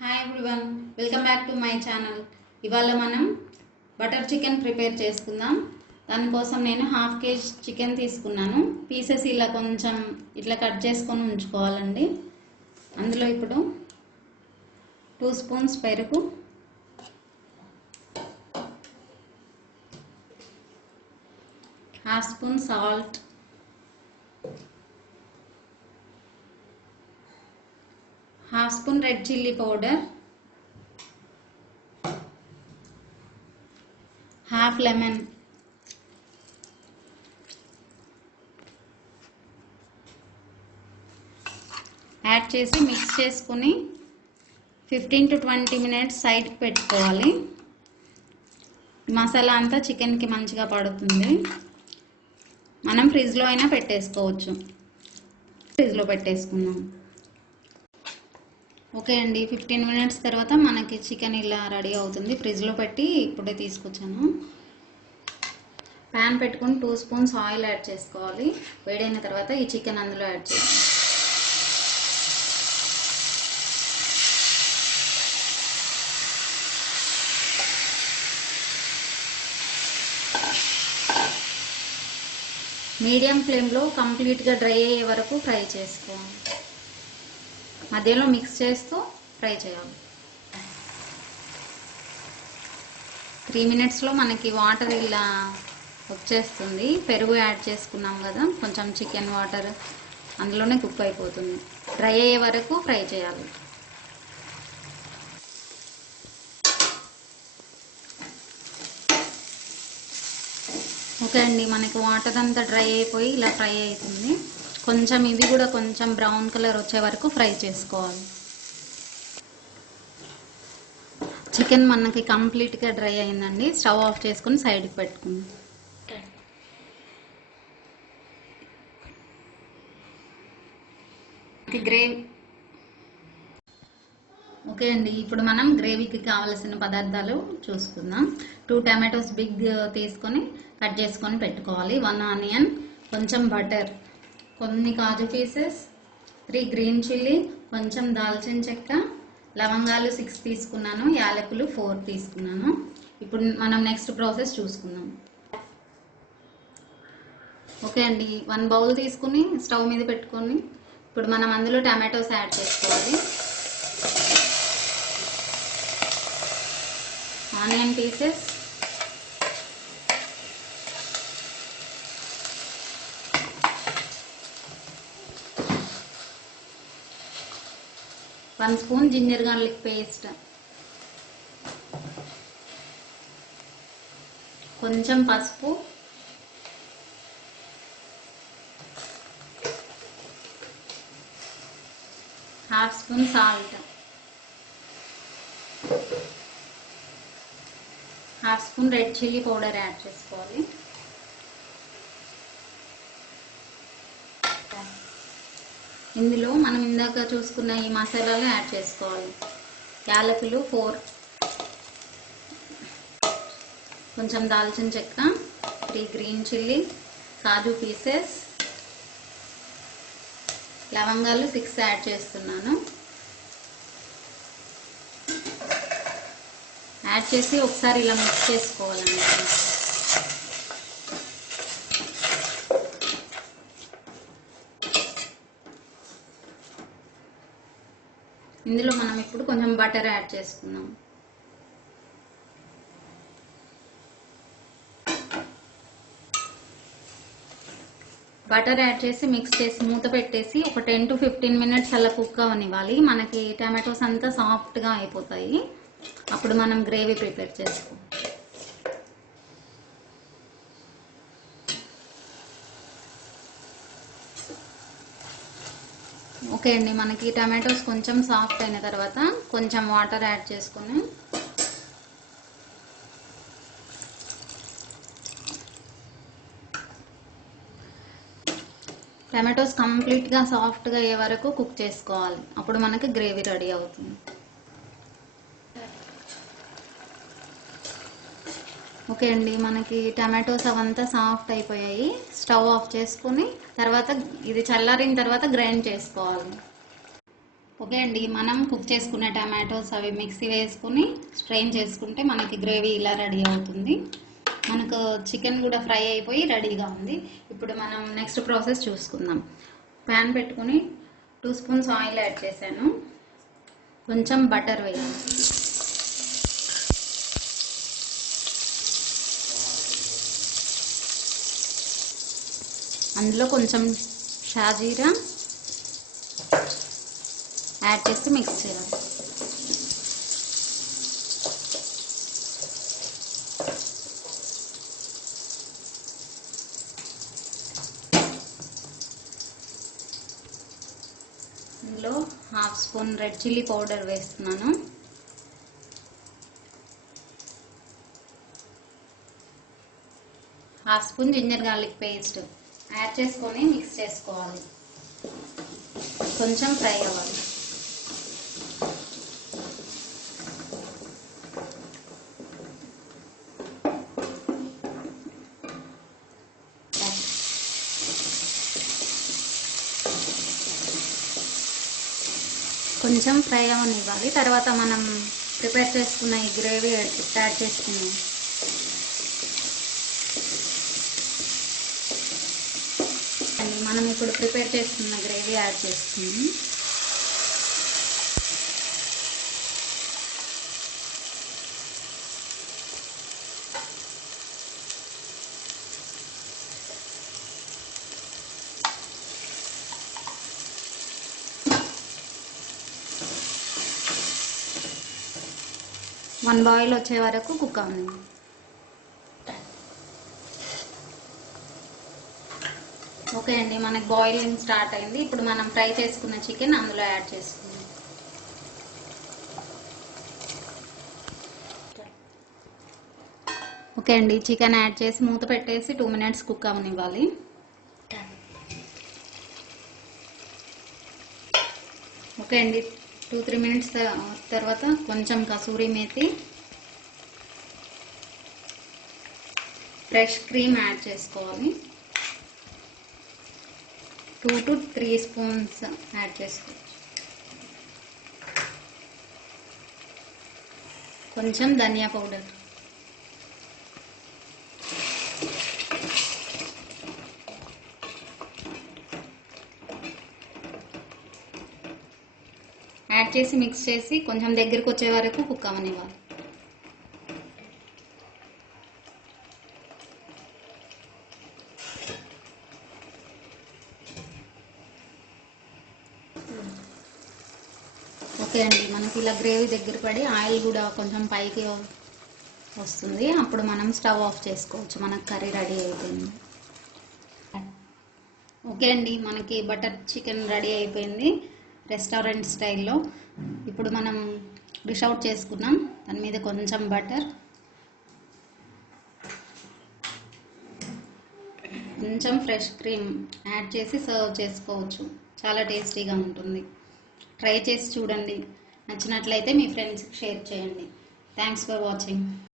Hi everyone, welcome back to my channel. ఇవాళ మనం butter chicken prepare చేసుకుందాం. దానికోసం నేను హాఫ్ కేజీ చికెన్ తీసుకున్నాను. పీసెస్ ఇలా కొంచెం ఇట్లా కట్ చేసుకొని ఉంచుకోవాలండి. అందులో ఇప్పుడు 2 స్పూన్స్ పెరుగు, half spoon salt, half spoon red chilli powder, half lemon, add చేసి మిక్స్ చేసుకుని 15 to 20 మినిట్స్ సైడ్కి పెట్టుకోవాలి. మసాలా అంతా చికెన్కి మంచిగా పడుతుంది. మనం ఫ్రిడ్జ్లో అయినా పెట్టేసుకోవచ్చు. ఫ్రిడ్జ్లో పెట్టేసుకున్నాం. ఓకే అండి, 15 మినిట్స్ తర్వాత మనకి చికెన్ ఇలా రెడీ అవుతుంది. ఫ్రిడ్జ్లో పెట్టి ఇప్పుడే తీసుకొచ్చాను. ప్యాన్ పెట్టుకుని 2 స్పూన్స్ ఆయిల్ యాడ్ చేసుకోవాలి. వేడైన తర్వాత ఈ చికెన్ అందులో యాడ్ చేయాలి. మీడియం ఫ్లేమ్లో కంప్లీట్గా డ్రై అయ్యే వరకు ఫ్రై చేసుకోవాలి. మధ్యలో మిక్స్ చేస్తూ ఫ్రై చేయాలి. 3 మినిట్స్లో మనకి వాటర్ ఇలా వచ్చేస్తుంది. పెరుగు యాడ్ చేసుకున్నాం కదా, కొంచెం చికెన్ వాటర్ అందులోనే కుక్ అయిపోతుంది. డ్రై అయ్యే వరకు ఫ్రై చేయాలి. ఓకే అండి, మనకి వాటర్ అంతా డ్రై అయిపోయి ఇలా ఫ్రై అవుతుంది. కొంచెం ఇది కూడా కొంచెం బ్రౌన్ కలర్ వచ్చే వరకు ఫ్రై చేసుకోవాలి. చికెన్ మనకి కంప్లీట్గా డ్రై అయిందండి. స్టవ్ ఆఫ్ చేసుకుని సైడ్కి పెట్టుకుందాం. గ్రేవీ ఓకే అండి, ఇప్పుడు మనం గ్రేవీకి కావలసిన పదార్థాలు చూసుకుందాం. 2 టమాటోస్ బిగ్ తీసుకొని కట్ చేసుకొని పెట్టుకోవాలి. 1 ఆనియన్, కొంచెం బటర్, కొన్ని కాజు పీసెస్, 3 గ్రీన్ చిల్లీ, కొంచెం దాల్చిన చెక్క, లవంగాలు 6 తీసుకున్నాను, యాలకులు 4 తీసుకున్నాను. ఇప్పుడు మనం నెక్స్ట్ ప్రాసెస్ చూసుకుందాం. ఓకే అండి, 1 బౌల్ తీసుకుని స్టవ్ మీద పెట్టుకొని ఇప్పుడు మనం అందులో టమాటోస్ యాడ్ చేసుకోవాలి. Onion pieces, one spoon ginger garlic paste, కొంచెం పసుపు, half spoon salt, half spoon red chilli powder add చేసుకోవాలి. ఇందులో మనం ఇందాక చూసుకున్న ఈ మసాలాలు యాడ్ చేసుకోవాలి. యాలకులు 4, కొంచెం దాల్చిన చెక్క, 3 గ్రీన్ చిల్లీ, కాజు పీసెస్, లవంగాలు 6 యాడ్ చేస్తున్నాను. యాడ్ చేసి ఒకసారి ఇలా మిక్స్ చేసుకోవాలండి. ఇందులో మనం ఇప్పుడు కొంచెం బటర్ యాడ్ చేసుకుందాం. బటర్ యాడ్ చేసి మిక్స్ చేసి మూత పెట్టేసి ఒక 10 to 15 మినిట్స్ అలా కుక్ అవనివ్వాలి. మనకి టమాటోస్ అంతా సాఫ్ట్గా అయిపోతాయి. అప్పుడు మనం గ్రేవీ ప్రిపేర్ చేసుకోవాలి. ఓకే అండి, మనకి టమాటోస్ కొంచెం సాఫ్ట్ అయిన తర్వాత కొంచెం వాటర్ యాడ్ చేసుకొని టమాటోస్ కంప్లీట్గా సాఫ్ట్గా అయ్యే వరకు కుక్ చేసుకోవాలి. అప్పుడు మనకి గ్రేవీ రెడీ అవుతుంది. ఓకే అండి, మనకి టమాటోస్ అవంతా సాఫ్ట్ అయిపోయాయి. స్టవ్ ఆఫ్ చేసుకుని తర్వాత ఇది చల్లారిన తర్వాత గ్రైండ్ చేసుకోవాలి. ఓకే అండి, మనం కుక్ చేసుకున్న టమాటోస్ అవి మిక్సీ వేసుకుని స్ట్రెయిన్ చేసుకుంటే మనకి గ్రేవీ ఇలా రెడీ అవుతుంది. మనకు చికెన్ కూడా ఫ్రై అయిపోయి రెడీగా ఉంది. ఇప్పుడు మనం నెక్స్ట్ ప్రాసెస్ చూసుకుందాం. ప్యాన్ పెట్టుకుని 2 స్పూన్స్ ఆయిల్ యాడ్ చేశాను. కొంచెం బటర్ వేయాలి. అందులో కొంచెం షాజీరా యాడ్ చేసి మిక్స్ చేయాలి. ఇందులో 1/2 స్పూన్ రెడ్ చిల్లీ పౌడర్ వేస్తున్నాను. Half spoon ginger garlic paste add చేసుకొని మిక్స్ చేసుకోవాలి. కొంచెం ఫ్రై అవ్వాలి. కొంచెం ఫ్రై అవ్వనివ్వాలి. తర్వాత మనం ప్రిపేర్ చేసుకున్న ఈ గ్రేవీ యాడ్ చేసుకున్నాం. మనం ఇప్పుడు ప్రిపేర్ చేసుకున్న గ్రేవీ యాడ్ చేసుకున్నాం. వన్ బాయిల్ వచ్చే వరకు కుక్ అవ్వండి. ఓకే అండి, మనకి బాయిలింగ్ స్టార్ట్ అయింది. ఇప్పుడు మనం ఫ్రై చేసుకున్న చికెన్ అందులో యాడ్ చేసుకుందాం. ఓకే అండి, చికెన్ యాడ్ చేసి మూత పెట్టేసి 2 మినిట్స్ కుక్ అవ్వనివ్వాలి. ఓకే అండి, 2-3 మినిట్స్ తర్వాత కొంచెం kasuri methi, fresh cream add చేసుకోవాలి. 2 to 3 స్పూన్స్ యాడ్ చేసుకోవచ్చు. కొంచెం ధనియా పౌడర్, యాడ్ చేసి మిక్స్ చేసి కొంచెం దగ్గరికి వచ్చే వరకు కుక్ అవ్వనివ్వాలి. ఓకే అండి, మనకి ఇలా గ్రేవీ దగ్గర పడి ఆయిల్ కూడా కొంచెం పైకి వస్తుంది. అప్పుడు మనం స్టవ్ ఆఫ్ చేసుకోవచ్చు. మనకు కర్రీ రెడీ అయిపోయింది. ఓకే అండి, మనకి బటర్ చికెన్ రెడీ అయిపోయింది రెస్టారెంట్ స్టైల్లో. ఇప్పుడు మనం డిష్ అవుట్ చేసుకున్నాం. దాని మీద కొంచెం బటర్, కొంచెం ఫ్రెష్ క్రీమ్ యాడ్ చేసి సర్వ్ చేసుకోవచ్చు. చాలా టేస్టీగా ఉంటుంది. ట్రై చేసి చూడండి. నచ్చినట్లయితే మీ ఫ్రెండ్స్కి షేర్ చేయండి. Thanks for watching.